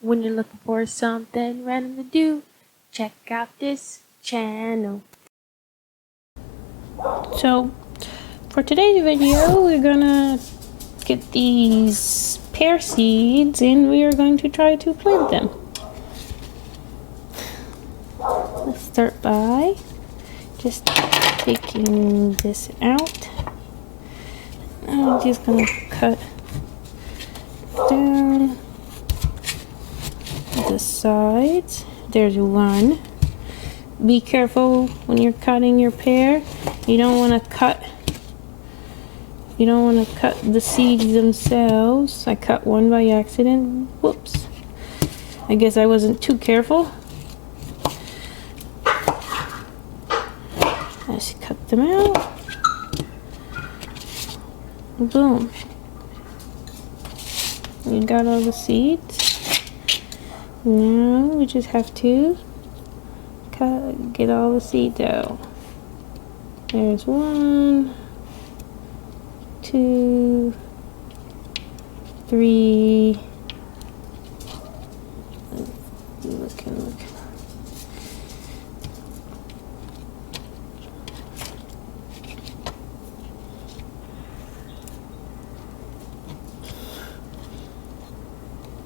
When you're looking for something random to do, check out this channel. So, for today's video, we're gonna get these pear seeds and we are going to try to plant them. Let's start by just taking this out. I'm just gonna cut down the sides. There's one. Be careful when you're cutting your pear. You don't want to cut the seeds themselves. I cut one by accident. Whoops. I guess I wasn't too careful. Let's cut them out. Boom. You got all the seeds. Now we just have to get all the seeds out. There's 1, 2, 3. Look.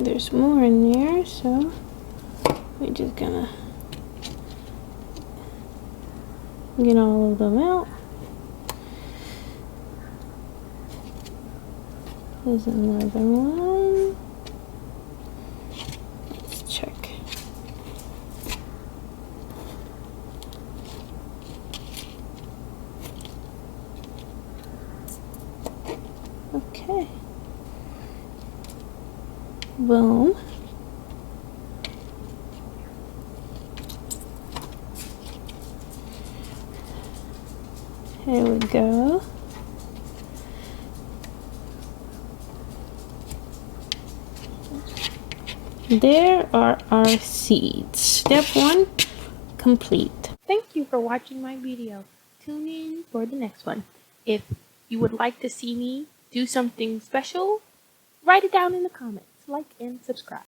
There's more in there, so we're just gonna get all of them out. There's another one. Let's check. Okay. Boom. Here we go. There are our seeds. Step 1 complete. Thank you for watching my video. Tune in for the next one. If you would like to see me do something special, write it down in the comments. Like and subscribe.